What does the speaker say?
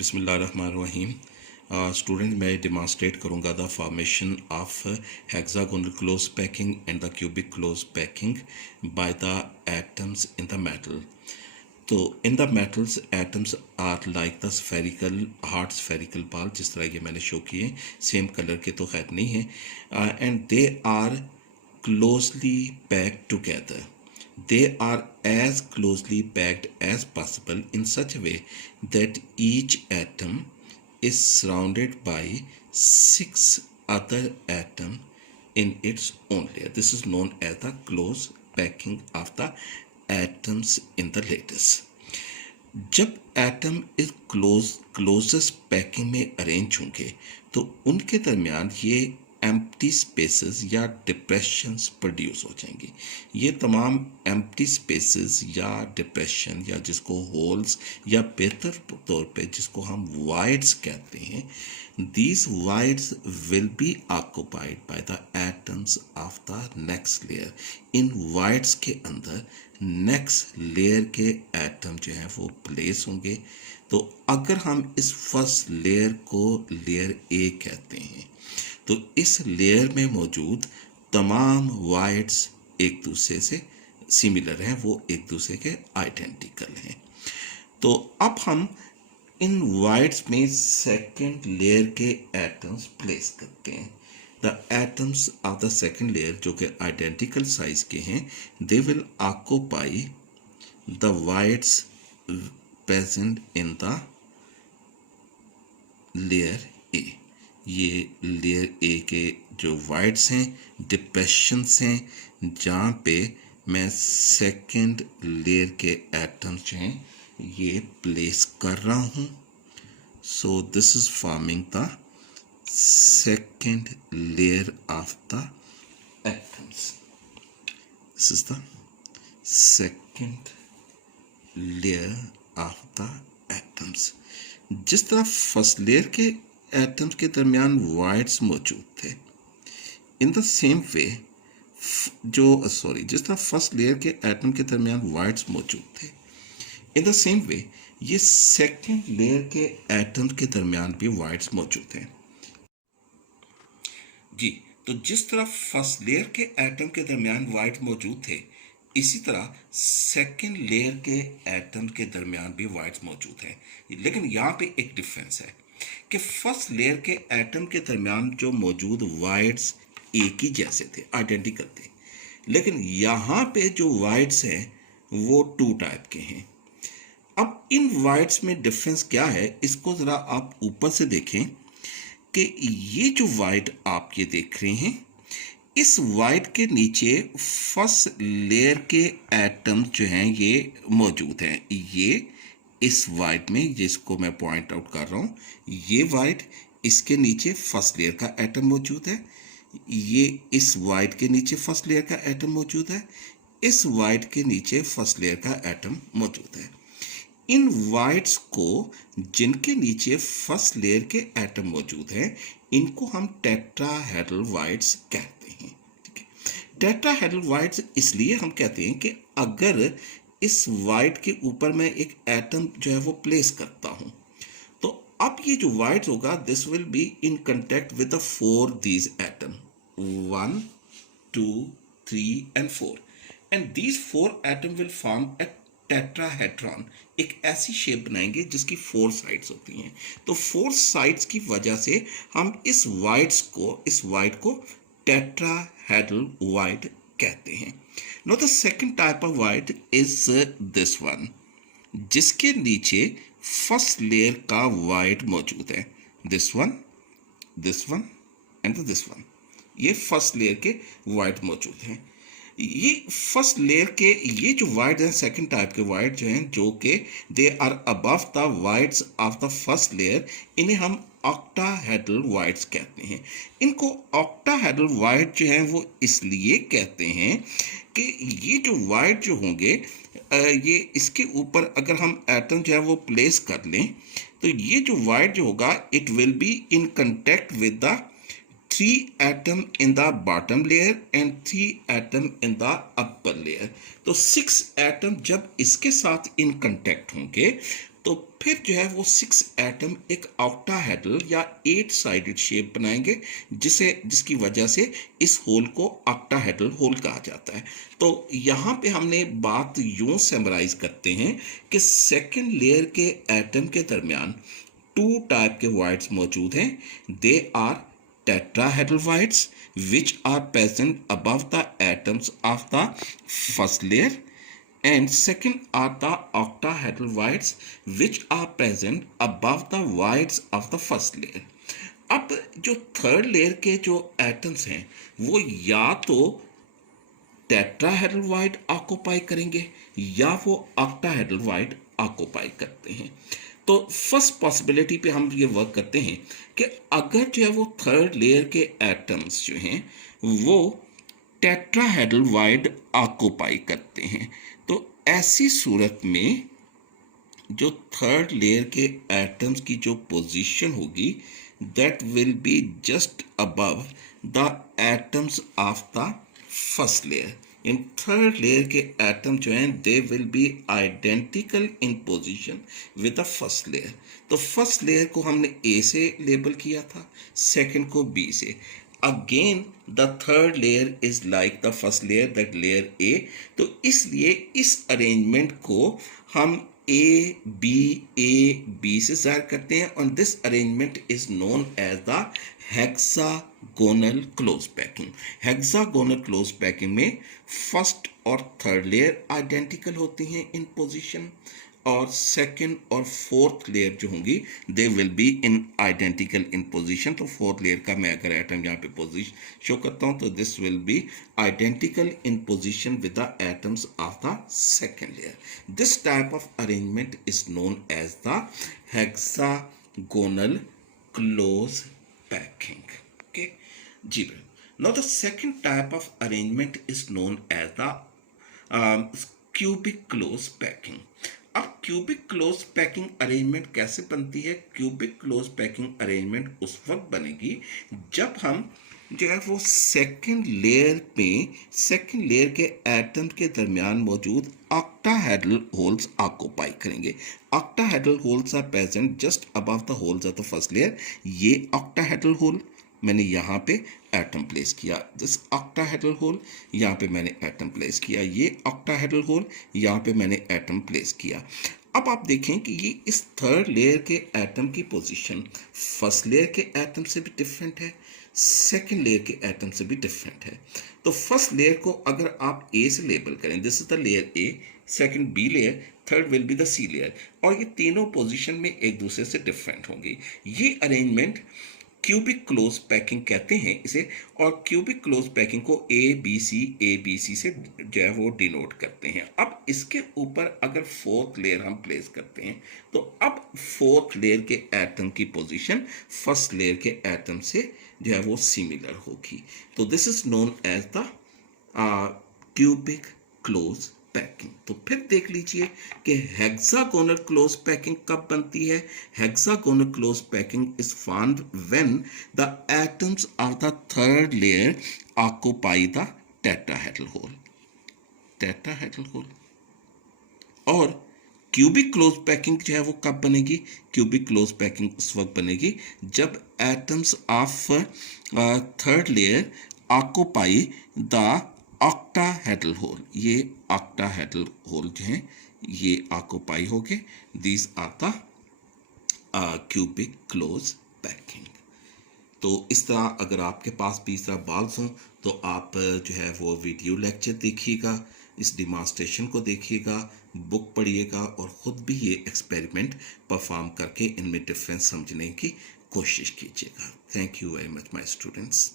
बिस्मिल्लाहिर्रहमानिर्रहीम। स्टूडेंट मैं डिमॉन्स्ट्रेट करूँगा the formation of hexagonal close packing and the cubic close packing by the atoms in the metal. तो in the metals atoms are like the spherical hard spherical ball, जिस तरह ये मैंने show किए, same colour के तो खैर नहीं है, and they are closely packed together. They are as closely packed as possible in such a way that each atom is surrounded by 6 other atoms in its own layer. This is known as the close packing of the atoms in the lattice. जब atom इस closest packing में arrange होंगे तो उनके दरमियान ये empty spaces या depressions produce हो जाएंगे। ये तमाम एम्प्टी स्पेसेस या डिप्रेशन या जिसको होल्स या बेहतर तौर पे जिसको हम वाइड्स कहते हैं, these voids will be occupied by the atoms of the next layer. In voids के अंदर नेक्स्ट लेयर के एटम जो हैं वो प्लेस होंगे। तो अगर हम इस फर्स्ट लेयर को लेयर ए कहते हैं तो इस लेयर में मौजूद तमाम वाइड्स एक दूसरे से सिमिलर हैं, वो एक दूसरे के आइडेंटिकल हैं। तो अब हम इन वाइड्स में सेकेंड लेयर के एटम्स प्लेस करते हैं। The atoms of the second layer जो कि आइडेंटिकल साइज के हैं, they will occupy the wides present in the layer ए। ये लेयर ए के जो वाइड्स हैं, डिप्रेशंस हैं, जहाँ पे मैं सेकेंड लेयर के एटम्स जो हैं ये प्लेस कर रहा हूँ। So this is forming the second layer of the atoms. This is the second layer of the atoms. जिस तरह फर्स्ट लेयर के एटम्स के दरमियान वाइड्स मौजूद थे, इन द सेम वे जिस तरह फर्स्ट लेयर के एटम के दरमियान वाइड्स मौजूद थे, इन द सेम वे ये सेकेंड लेयर के एटम के दरमियान भी वाइड्स मौजूद हैं। जी, तो जिस तरह फर्स्ट लेयर के एटम के दरमियान वाइड्स मौजूद थे, इसी तरह सेकेंड लेयर के एटम के दरमियान भी वाइड्स मौजूद हैं। लेकिन यहाँ पे एक डिफरेंस है कि फर्स्ट लेयर के एटम के दरमियान जो मौजूद वाइड्स एक ही जैसे थे, आइडेंटिकल थे, लेकिन यहाँ पे जो वाइड्स हैं वो टू टाइप के हैं। अब इन वाइड्स में डिफरेंस क्या है, इसको ज़रा आप ऊपर से देखें कि ये जो वाइड आप ये देख रहे हैं, इस वाइड के नीचे फर्स्ट लेयर के एटम जो हैं ये मौजूद हैं। ये इस वाइड में, जिसको मैं पॉइंट आउट कर रहा हूँ, ये वाइड, इसके नीचे फर्स्ट लेयर का एटम मौजूद है। ये इस वाइड के नीचे फर्स्ट लेयर का एटम मौजूद है। इस वाइड के नीचे फर्स्ट लेयर का एटम मौजूद है। इन वाइड्स को, जिनके नीचे फर्स्ट लेयर के एटम मौजूद हैं, इनको हम टेट्राहेड्रल वाइड्स कहते हैं। ठीक है, टेट्राहेड्रल वाइड्स इसलिए हम कहते हैं कि अगर इस वाइड के ऊपर मैं एक एटम जो है वो प्लेस करता हूं, तो अब ये जो वाइड होगा, this will be in contact with the four these atom, 1 2 3 and 4, and these four atom will form a tetrahedron. एक ऐसी शेप बनाएंगे जिसकी 4 साइड्स होती हैं। तो 4 साइड्स की वजह से हम इस वाइड को टेट्राहेड्रल वाइड कहते हैं। Now the second type of void is this one, जिसके नीचे फर्स्ट लेयर का void मौजूद है। this one and this one, ये फर्स्ट लेयर के void मौजूद हैं। ये फर्स्ट लेयर के ये जो void हैं, सेकंड टाइप के void जो हैं, जो कि they are above the voids of the first layer, इन्हें हम ऑक्टाहेड्रल वाइड्स कहते हैं। इनको ऑक्टाहेड्रल वाइड जो हैं वो इसलिए कहते हैं कि ये जो वाइड जो होंगे, ये इसके ऊपर अगर हम एटम जो है वो प्लेस कर लें, तो ये जो वाइड जो होगा, it will be in contact with the 3 atom in the bottom layer and 3 atom in the upper layer। तो 6 atom जब इसके साथ इन कंटेक्ट होंगे तो फिर जो है वो 6 एटम एक ऑक्टाहेड्रल या 8 साइडेड शेप बनाएंगे, जिसकी वजह से इस होल को ऑक्टाहेड्रल होल कहा जाता है। तो यहाँ पे हमने बात यूं समराइज करते हैं कि सेकेंड लेयर के एटम के दरमियान 2 टाइप के वाइड्स मौजूद हैं। They are tetrahedral voids which are present above the atoms of the first layer, and second are the octahedral voids which are present above the voids of the first layer. अब जो third layer के जो atoms हैं वो या तो tetrahedral void occupy करेंगे या वो ऑक्टाहेड्रल वाइड ऑक्यूपाई करते हैं। तो फर्स्ट पॉसिबिलिटी पे हम ये वर्क करते हैं कि अगर जो है वो थर्ड लेयर के एटम्स जो हैं वो टेट्राहेड्रल वाइड ऑक्यूपाई करते हैं, तो ऐसी सूरत में जो थर्ड लेयर के एटम्स की जो पोजीशन होगी that will be just above the atoms of the first layer. In third layer के एटम जो हैं दे will be identical in position with the first layer. तो फर्स्ट लेयर को हमने ए से लेबल किया था, सेकंड को बी से। Again the third layer is like the first layer, that layer A. तो इसलिए इस अरेंजमेंट को हम ए बी से जाहिर करते हैं, और this arrangement is known as the hexagonal close packing. Hexagonal close packing में फर्स्ट और थर्ड लेयर आइडेंटिकल होती हैं इन पोजीशन, और सेकंड और फोर्थ लेयर जो होंगी they will be in identical in position. तो फोर्थ लेयर का मैं अगर एटम यहाँ पे पोजीशन शो करता हूँ तो this will be identical in position with the atoms of the second layer. This type of arrangement is known as the hexagonal close packing. Okay, Jibril. Now the second type of arrangement is known as the cubic close packing. अब cubic close packing arrangement कैसे बनती है? Cubic close packing arrangement उस वक्त बनेगी जब हम जो है वो सेकंड लेयर के एटम के दरमियान मौजूद ऑक्टाहेड्रल होल्स ऑक्यूपाई करेंगे। Octahedral holes are present just above the holes of the first layer. ये ऑक्टाहेड्रल होल मैंने यहाँ पे एटम प्लेस किया, दिस ऑक्टाहेड्रल होल यहाँ पे मैंने एटम प्लेस किया, ये ऑक्टाहेड्रल होल यहाँ पे मैंने एटम प्लेस किया। अब आप देखें कि ये इस थर्ड लेयर के एटम की पोजीशन फर्स्ट लेयर के एटम से भी डिफरेंट है, सेकेंड लेयर के एटम से भी डिफरेंट है। तो फर्स्ट लेयर को अगर आप ए से लेबल करें, this is the layer A, second B layer, third will be the C layer, और ये तीनों पोजीशन में एक दूसरे से डिफरेंट होंगी। ये अरेंजमेंट क्यूबिक क्लोज पैकिंग कहते हैं इसे, और क्यूबिक क्लोज पैकिंग को ए बी सी से जो है वो डिनोट करते हैं। अब इसके ऊपर अगर फोर्थ लेयर हम प्लेस करते हैं तो अब फोर्थ लेयर के एटम की पोजीशन फर्स्ट लेयर के एटम से जो है वो सिमिलर होगी। तो this is known as the cubic close packing. तो फिर देख लीजिए कि हेक्सागोनल क्लोज पैकिंग कब बनती है। Hexagonal close packing is found when the atoms of the third layer occupy the tetrahedral hole. और क्यूबिक क्लोज पैकिंग जो है वो कब बनेगी? क्यूबिक क्लोज पैकिंग उस वक्त बनेगी जब atoms of third layer occupy the octahedral hole. ये ऑक्टाहेड्रल होल जो हैं ये ऑक्यूपाई हो गए, these are the cubic close packing. तो इस तरह अगर आपके पास भी इस तरह बाल्स हों तो आप जो है वो वीडियो लेक्चर देखिएगा, इस डिमॉन्स्ट्रेशन को देखिएगा, बुक पढ़िएगा और ख़ुद भी ये एक्सपेरिमेंट परफॉर्म करके इनमें डिफरेंस समझने की कोशिश कीजिएगा। Thank you very much my students.